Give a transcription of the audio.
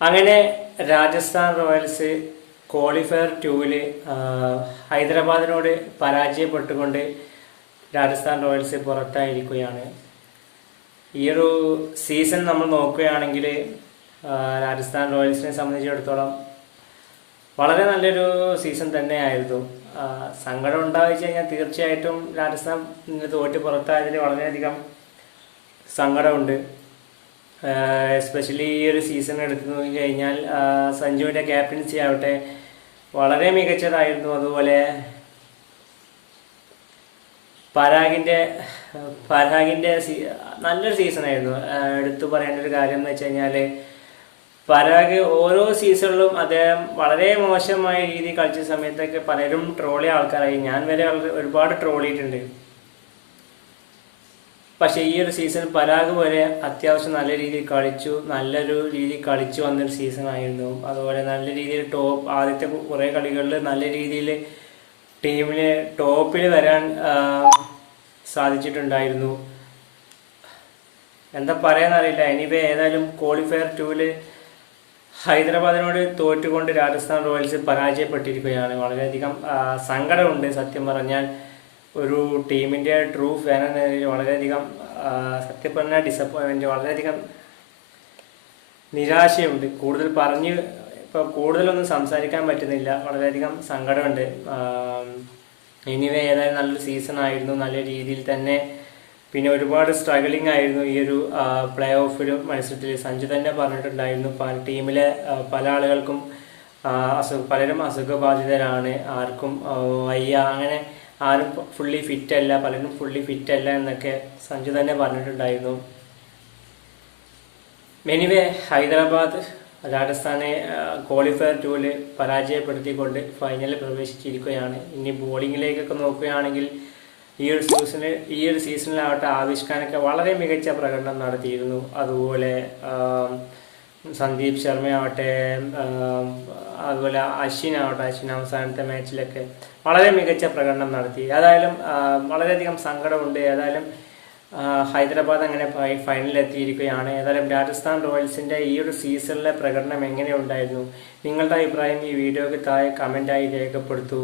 അങ്ങനെ Rajasthan Royals qualifier 2-ൽ ഹൈദരാബാദിനോട് പരാജയപ്പെട്ടുകൊണ്ട് രാജസ്ഥാൻ റോയൽസ് പുറത്തായിരിക്കുകയാണ്. ഈ ഒരു സീസൺ നമ്മൾ നോക്കുകയാണെങ്കിൽ രാജസ്ഥാൻ റോയൽസിനെ സംബന്ധിച്ചിടത്തോളം വളരെ നല്ലൊരു സീസൺ തന്നെയായിരുന്നു. സങ്കടം ഉണ്ടാവിച്ചു കഴിഞ്ഞാൽ തീർച്ചയായിട്ടും രാജസ്ഥാൻ തോറ്റ് പുറത്തായതിൽ വളരെയധികം സങ്കടമുണ്ട്. എസ്പെഷ്യലി ഈ ഒരു സീസൺ എടുത്തു നോക്കി കഴിഞ്ഞാൽ സഞ്ജുവിൻ്റെ ക്യാപ്റ്റൻസി ആവട്ടെ വളരെ മികച്ചതായിരുന്നു. അതുപോലെ പരാഗിൻ്റെ നല്ലൊരു സീസണായിരുന്നു. എടുത്തു പറയേണ്ട ഒരു കാര്യം എന്ന് വെച്ച് കഴിഞ്ഞാൽ പരാഗ് ഓരോ സീസണിലും അദ്ദേഹം വളരെ മോശമായ രീതിയിൽ കളിച്ച സമയത്തൊക്കെ പലരും ട്രോളിയ ആൾക്കാരായി. ഞാൻ വരെ ഒരുപാട് ട്രോളിയിട്ടുണ്ട്. പക്ഷേ ഈ ഒരു സീസൺ പരാഗ് വരെ അത്യാവശ്യം നല്ല രീതിയിൽ നല്ലൊരു രീതിയിൽ കളിച്ചു വന്നൊരു സീസൺ ആയിരുന്നു. അതുപോലെ നല്ല രീതിയിൽ ആദ്യത്തെ കുറേ കളികളിൽ നല്ല രീതിയിൽ ടീമിന് ടോപ്പിൽ വരാൻ സാധിച്ചിട്ടുണ്ടായിരുന്നു. എന്താ പറയാന്നറിയില്ല. എനിവേ ഏതായാലും ക്വാളിഫയർ 2-ൽ ഹൈദരാബാദിനോട് തോറ്റുകൊണ്ട് രാജസ്ഥാൻ റോയൽസ് പരാജയപ്പെട്ടിരിക്കുകയാണ്. വളരെയധികം സങ്കടമുണ്ട് സത്യം പറഞ്ഞാൽ. ഒരു ടീമിൻ്റെ ട്രൂ ഫാൻ എന്ന നിലയിൽ വളരെയധികം സത്യം പറഞ്ഞാൽ ഡിസപ്പോയിൻമെൻറ്റ്, വളരെയധികം നിരാശയുണ്ട്. കൂടുതലൊന്നും സംസാരിക്കാൻ പറ്റുന്നില്ല. വളരെയധികം സങ്കടമുണ്ട്. എനിവേ ഏതായാലും നല്ലൊരു സീസൺ ആയിരുന്നു. നല്ല രീതിയിൽ തന്നെ പിന്നെ ഒരുപാട് സ്ട്രഗിളിംഗ് ആയിരുന്നു ഈ ഒരു പ്ലേ ഓഫ് മത്സരത്തിൽ. സഞ്ജു തന്നെ പറഞ്ഞിട്ടുണ്ടായിരുന്നു ടീമിലെ പല ആളുകൾക്കും പലരും അസുഖബാധിതരാണ്, ആർക്കും വയ്യ, അങ്ങനെ ആരും ഫുള്ളി ഫിറ്റല്ല, പലരും ഫുള്ളി ഫിറ്റല്ല എന്നൊക്കെ സഞ്ജു തന്നെ പറഞ്ഞിട്ടുണ്ടായിരുന്നു. എനിവേ ഹൈദരാബാദ് രാജസ്ഥാനെ ക്വാളിഫയർ 2-ൽ പരാജയപ്പെടുത്തിക്കൊണ്ട് ഫൈനലിൽ പ്രവേശിച്ചിരിക്കുകയാണ്. ഇനി ബോളിങ്ങിലേക്കൊക്കെ നോക്കുകയാണെങ്കിൽ ഈ ഒരു സീസണിലാവട്ടെ ആവിഷ് ഖാനൊക്കെ വളരെ മികച്ച പ്രകടനം നടത്തിയിരുന്നു. അതുപോലെ സന്ദീപ് ശർമ്മയാവട്ടെ, അതുപോലെ അശ്വിൻ അവസാനത്തെ മാച്ചിലൊക്കെ വളരെ മികച്ച പ്രകടനം നടത്തി. ഏതായാലും വളരെയധികം സങ്കടമുണ്ട്. ഏതായാലും ഹൈദരാബാദ് അങ്ങനെ ഫൈനലിൽ എത്തിയിരിക്കുകയാണ്. ഏതായാലും രാജസ്ഥാൻ റോയൽസിൻ്റെ ഈ ഒരു സീസണിലെ പ്രകടനം എങ്ങനെയുണ്ടായിരുന്നു? നിങ്ങളുടെ അഭിപ്രായം ഈ വീഡിയോയ്ക്ക് താഴെ കമൻറ്റായി രേഖപ്പെടുത്തൂ.